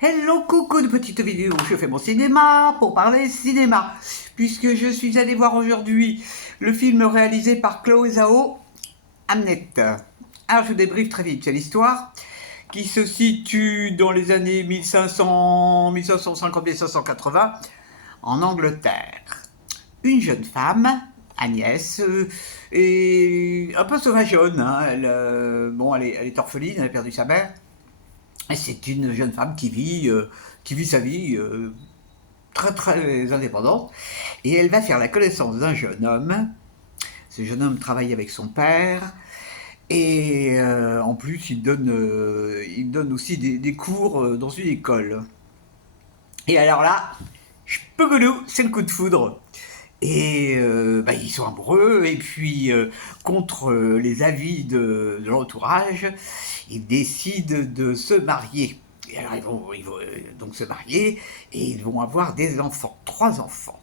Hello, coucou de petite vidéo, je fais mon cinéma pour parler cinéma, puisque je suis allé voir aujourd'hui le film réalisé par Chloé Zhao, Hamnet. Alors je vous débriefe très vite, c'est l'histoire qui se situe dans les années 1500, 1550, 1580 en Angleterre. Une jeune femme, Agnès, est un peu sauvageonne, hein. Elle est orpheline, elle a perdu sa mère. C'est une jeune femme qui vit sa vie très très indépendante, et elle va faire la connaissance d'un jeune homme. Ce jeune homme travaille avec son père, et en plus il donne aussi des cours dans une école. Et alors là, Pougoulou, c'est le coup de foudre. Et ils sont amoureux, et puis contre les avis de l'entourage, ils décident de se marier. Et alors ils vont donc se marier, et ils vont avoir des enfants, 3 enfants.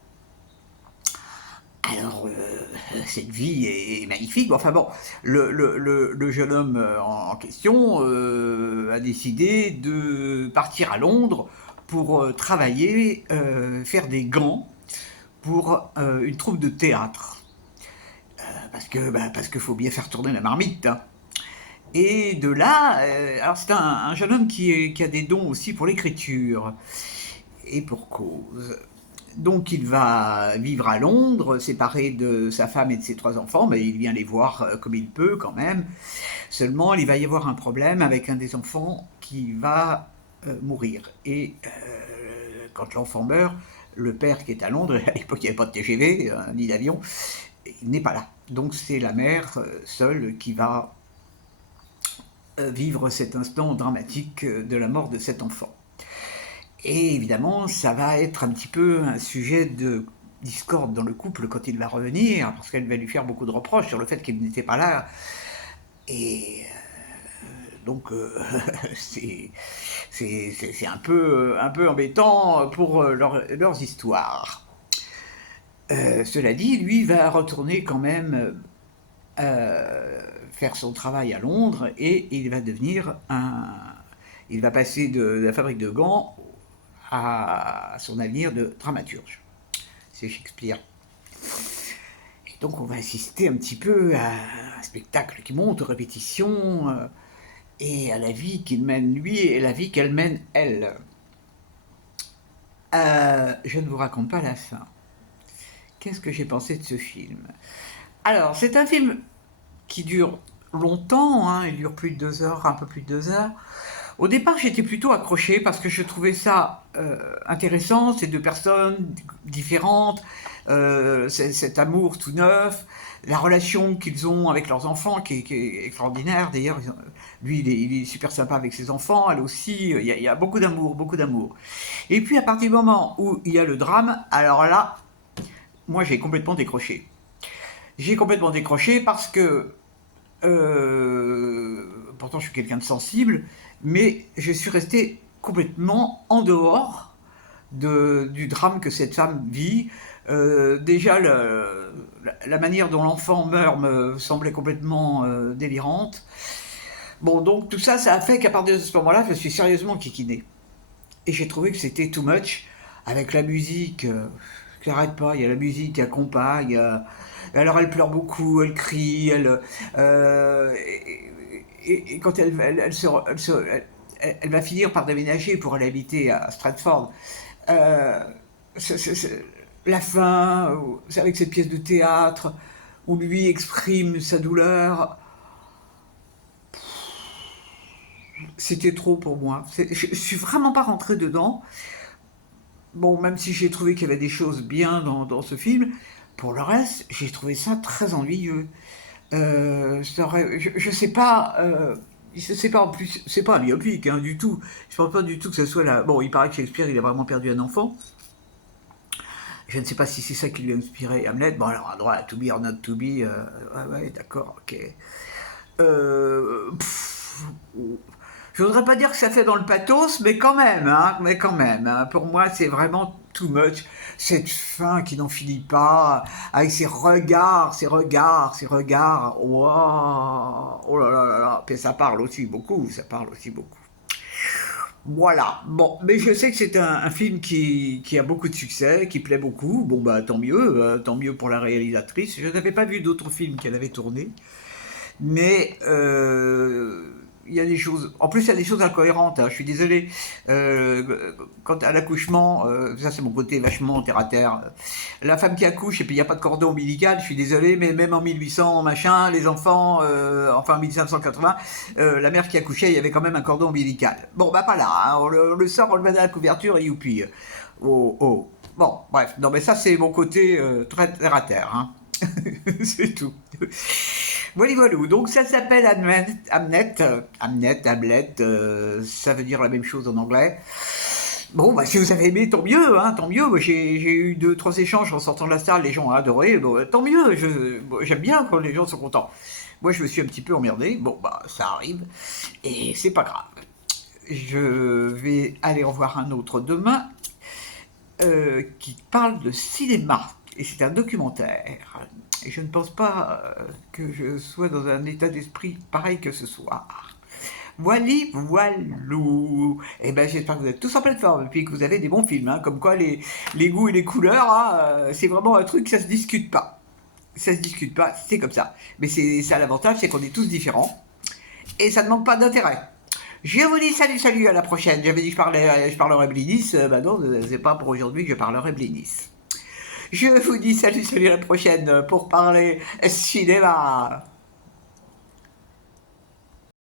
Alors, cette vie est magnifique. Enfin bon, le jeune homme en question a décidé de partir à Londres pour travailler, faire des gants pour une troupe de théâtre. Parce que faut bien faire tourner la marmite, hein. Et de là, alors c'est un jeune homme qui a des dons aussi pour l'écriture. Et pour cause. Donc il va vivre à Londres, séparé de sa femme et de ses 3 enfants, mais il vient les voir comme il peut quand même. Seulement, il va y avoir un problème avec un des enfants qui va mourir. Et quand l'enfant meurt, le père qui est à Londres, à l'époque il n'y avait pas de TGV, ni d'avion, il n'est pas là. Donc c'est la mère seule qui va vivre cet instant dramatique de la mort de cet enfant. Et évidemment, ça va être un petit peu un sujet de discorde dans le couple quand il va revenir, parce qu'elle va lui faire beaucoup de reproches sur le fait qu'il n'était pas là. Et donc, c'est un peu embêtant pour leurs histoires. Cela dit, lui va retourner quand même faire son travail à Londres, et il va devenir il va passer de la fabrique de gants à son avenir de dramaturge. C'est Shakespeare. Et donc on va assister un petit peu à un spectacle qui monte aux répétitions, et à la vie qu'il mène lui et la vie qu'elle mène elle. Je ne vous raconte pas la fin. Qu'est-ce que j'ai pensé de ce film? Alors, c'est un film qui dure longtemps, hein, il dure plus de 2 heures, un peu plus de 2 heures. Au départ, j'étais plutôt accrochée parce que je trouvais ça intéressant, ces 2 personnes différentes, cet amour tout neuf, la relation qu'ils ont avec leurs enfants qui est extraordinaire. D'ailleurs, lui, il est super sympa avec ses enfants, elle aussi, il y a beaucoup d'amour, beaucoup d'amour. Et puis à partir du moment où il y a le drame, alors là, moi j'ai complètement décroché. J'ai complètement décroché parce que pourtant je suis quelqu'un de sensible, mais je suis resté complètement en dehors du drame que cette femme vit. Déjà, la manière dont l'enfant meurt me semblait complètement délirante. Bon, donc tout ça, ça a fait qu'à partir de ce moment-là, je suis sérieusement kikiné. Et j'ai trouvé que c'était too much, avec la musique qui n'arrête pas. Il y a la musique qui accompagne. Alors elle pleure beaucoup, elle crie, et quand elle va finir par déménager pour aller habiter à Stratford. Euh, la fin, c'est avec cette pièce de théâtre où lui exprime sa douleur, c'était trop pour moi. Je suis vraiment pas rentrée dedans. Bon, même si j'ai trouvé qu'il y avait des choses bien dans ce film, pour le reste, j'ai trouvé ça très ennuyeux. Je sais pas. Je sais pas, en plus, c'est pas un biopic, hein, du tout. Je pense pas du tout que ce soit la. Bon, il paraît que Shakespeare, il a vraiment perdu un enfant. Je ne sais pas si c'est ça qui lui a inspiré Hamlet. Bon, alors, un droit à to be or not to be. Ouais, d'accord, ok. Je voudrais pas dire que ça fait dans le pathos, mais quand même, hein, hein. Pour moi, c'est vraiment too much. Cette fin qui n'en finit pas, avec ses regards, ses regards, ses regards. Wow, oh là là là là. Puis ça parle aussi beaucoup, ça parle aussi beaucoup. Voilà, bon, mais je sais que c'est un film qui a beaucoup de succès, qui plaît beaucoup. Bon, bah tant mieux pour la réalisatrice. Je n'avais pas vu d'autres films qu'elle avait tournés, mais il y a des choses. En plus, il y a des choses incohérentes, hein. Je suis désolé. Quand à l'accouchement, ça c'est mon côté vachement terre à terre. La femme qui accouche et puis il n'y a pas de cordon ombilical. Je suis désolé, mais même en 1800 machin, les enfants, enfin en 1580, la mère qui accouchait, il y avait quand même un cordon ombilical. Bon, bah pas là. Hein. On le sort, on le met dans la couverture et youpi. Oh, oh. Bon, bref. Non, mais ça c'est mon côté très terre à terre. Hein. C'est tout. Voilà, voilà. Donc ça s'appelle Hamlet, ça veut dire la même chose en anglais. Bon, bah, si vous avez aimé, tant mieux, hein, tant mieux. Moi, j'ai eu 2, 3 échanges en sortant de la salle, les gens ont adoré. Bon, tant mieux, j'aime bien quand les gens sont contents. Moi, je me suis un petit peu emmerdé. Bon, bah, ça arrive. Et c'est pas grave. Je vais aller en voir un autre demain qui parle de cinéma. Et c'est un documentaire. Et je ne pense pas que je sois dans un état d'esprit pareil que ce soir. Voili, voilou. Et ben j'espère que vous êtes tous en pleine forme et puis que vous avez des bons films. Hein, comme quoi les goûts et les couleurs, hein, c'est vraiment un truc, ça se discute pas. Ça se discute pas, c'est comme ça. Mais c'est ça l'avantage, c'est qu'on est tous différents. Et ça ne manque pas d'intérêt. Je vous dis salut, salut, à la prochaine. J'avais dit que je parlerai blinis. Bah non, c'est pas pour aujourd'hui que je parlerai blinis. Je vous dis salut, salut, à la prochaine pour parler cinéma.